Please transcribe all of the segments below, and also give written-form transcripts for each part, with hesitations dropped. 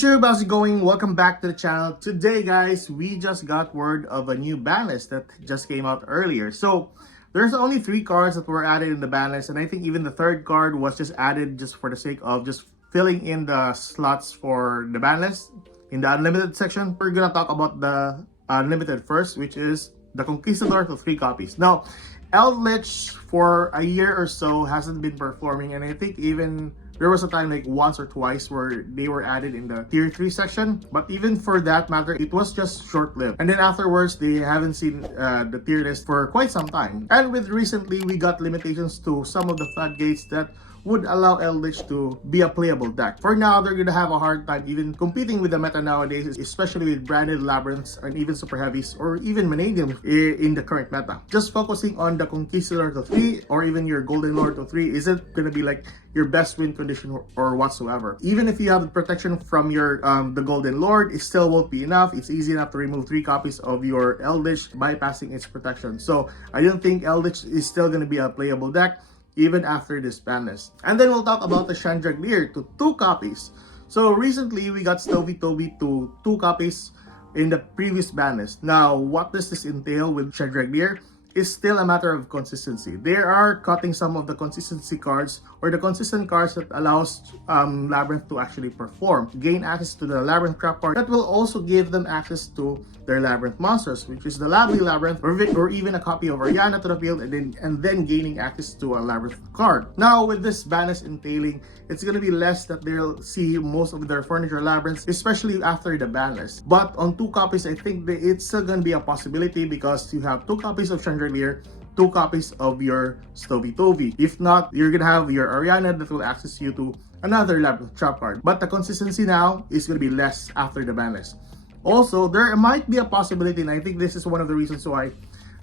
YouTube, how's it going? Welcome back to the channel. Today guys, we just got word of a new ban list that just came out earlier. So there's only 3 cards that were added in the ban list, and I think even the 3rd card was just added just for the sake of just filling in the slots for the ban list. In the unlimited section, we're gonna talk about the unlimited first, which is the Conquistador for 3 copies. Now, Eldritch for a year or so hasn't been performing, and I think even there was a time like once or twice where they were added in the tier 3 section, but even for that matter, it was just short-lived. And then afterwards, they haven't seen the tier list for quite some time. And with recently, we got limitations to some of the floodgates that would allow Eldritch to be a playable deck. For now, they're gonna have a hard time even competing with the meta nowadays, especially with branded labyrinths and even super heavies or even Manadium in the current meta. Just focusing on the Conquistador to 3 or even your Golden Lord to 3 isn't gonna be like your best win condition or whatsoever. Even if you have the protection from your the Golden Lord, it still won't be enough. It's easy enough to remove 3 copies of your Eldritch bypassing its protection. So I don't think Eldritch is still gonna be a playable deck even after this ban list. And then we'll talk about the Chandragleer to 2 copies. So recently we got Stovey Toby to 2 copies in the previous ban list. Now, what does this entail with Chandragleer? Is still a matter of consistency. They are cutting some of the consistency cards or the consistent cards that allows Labyrinth to actually perform. Gain access to the Labyrinth trap card that will also give them access to their Labyrinth monsters, which is the Lovely Labyrinth or even a copy of Ariana to the field and then gaining access to a Labyrinth card. Now with this ban list entailing, it's gonna be less that they'll see most of their furniture labyrinths, especially after the ban list. But on 2 copies, I think that it's still gonna be a possibility because you have 2 copies of Chandragleer, 2 copies of your Stovey Toby. If not, you're gonna have your Ariana that will access you to another Labyrinth trap card. But the consistency now is gonna be less after the ban list. Also, there might be a possibility, and I think this is one of the reasons why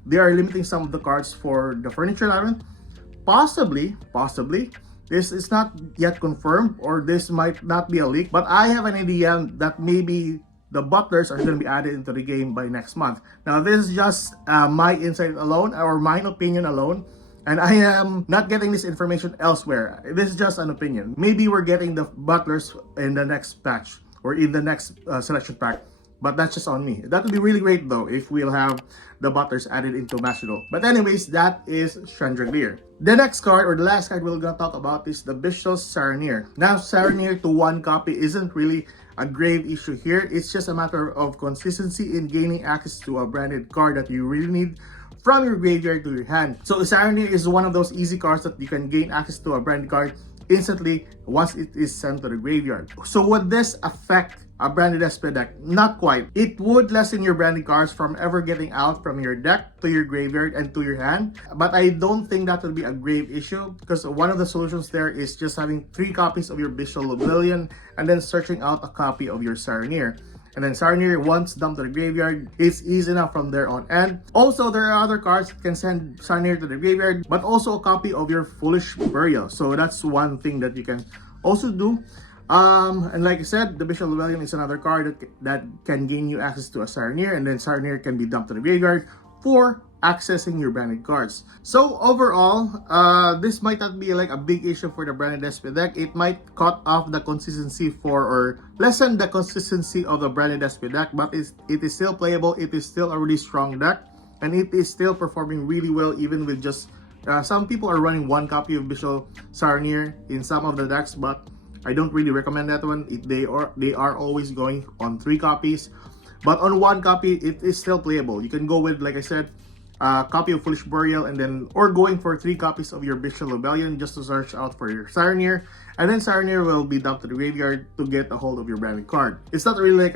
they are limiting some of the cards for the Furniture Labyrinth. Possibly, this is not yet confirmed, or this might not be a leak, but I have an idea that maybe the butlers are going to be added into the game by next month. Now, this is just my insight alone, or my opinion alone, and I am not getting this information elsewhere. This is just an opinion. Maybe we're getting the butlers in the next patch, or in the next selection pack. But that's just on me. That would be really great though if we'll have the butlers added into Master Duel. But anyways, that is Chandragleer. The next card, or the last card we're gonna talk about, is the Bestial Saronir. Now, Saronir to 1 copy isn't really a grave issue here. It's just a matter of consistency in gaining access to a branded card that you really need from your graveyard to your hand. So Saronir is one of those easy cards that you can gain access to a branded card instantly once it is sent to the graveyard. So would this affect a branded SP deck? Not quite. It would lessen your branded cards from ever getting out from your deck to your graveyard and to your hand, but I don't think that will be a grave issue because one of the solutions there is just having 3 copies of your Bestial Rebellion and then searching out a copy of your Saronir. And then Saronir, once dumped to the graveyard, it's easy enough from there on. And also, there are other cards that can send Saronir to the graveyard, but also a copy of your Foolish Burial. So that's one thing that you can also do. And like I said, the Bestial Rebellion is another card that can gain you access to a Saronir, and then Saronir can be dumped to the graveyard for accessing your branded cards. So overall, this might not be like a big issue for the branded SP deck. It might cut off the consistency or lessen the consistency of the branded SP deck, but it is still playable. It is still a really strong deck, and it is still performing really well even with just some people are running 1 copy of Bestial Saronir in some of the decks, but I don't really recommend that one. They are always going on 3 copies, but on 1 copy it is still playable. You can go with, like I said, a copy of Foolish Burial, and then or going for 3 copies of your Bestial Rebellion just to search out for your Saronir, and then Saronir will be dumped to the graveyard to get a hold of your branded card. It's not really like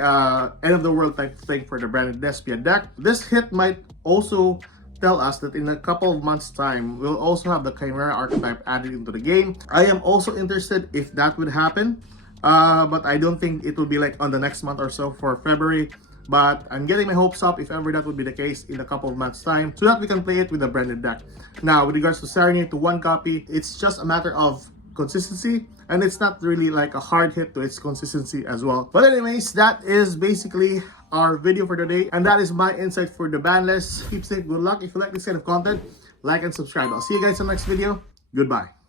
end of the world type thing for the branded Despia deck. This hit might also tell us that in a couple of months time we'll also have the Chimera archetype added into the game. I am also interested if that would happen, but I don't think it will be like on the next month or so for February. But I'm getting my hopes up if ever that would be the case in a couple of months time, so that we can play it with a branded deck. Now, with regards to Saronir to 1 copy, it's just a matter of consistency, and it's not really like a hard hit to its consistency as well. But anyways, that is basically our video for today, and that is my insight for the ban list. Keep safe, good luck. If you like this kind of content, like and subscribe. I'll see you guys in the next video. Goodbye.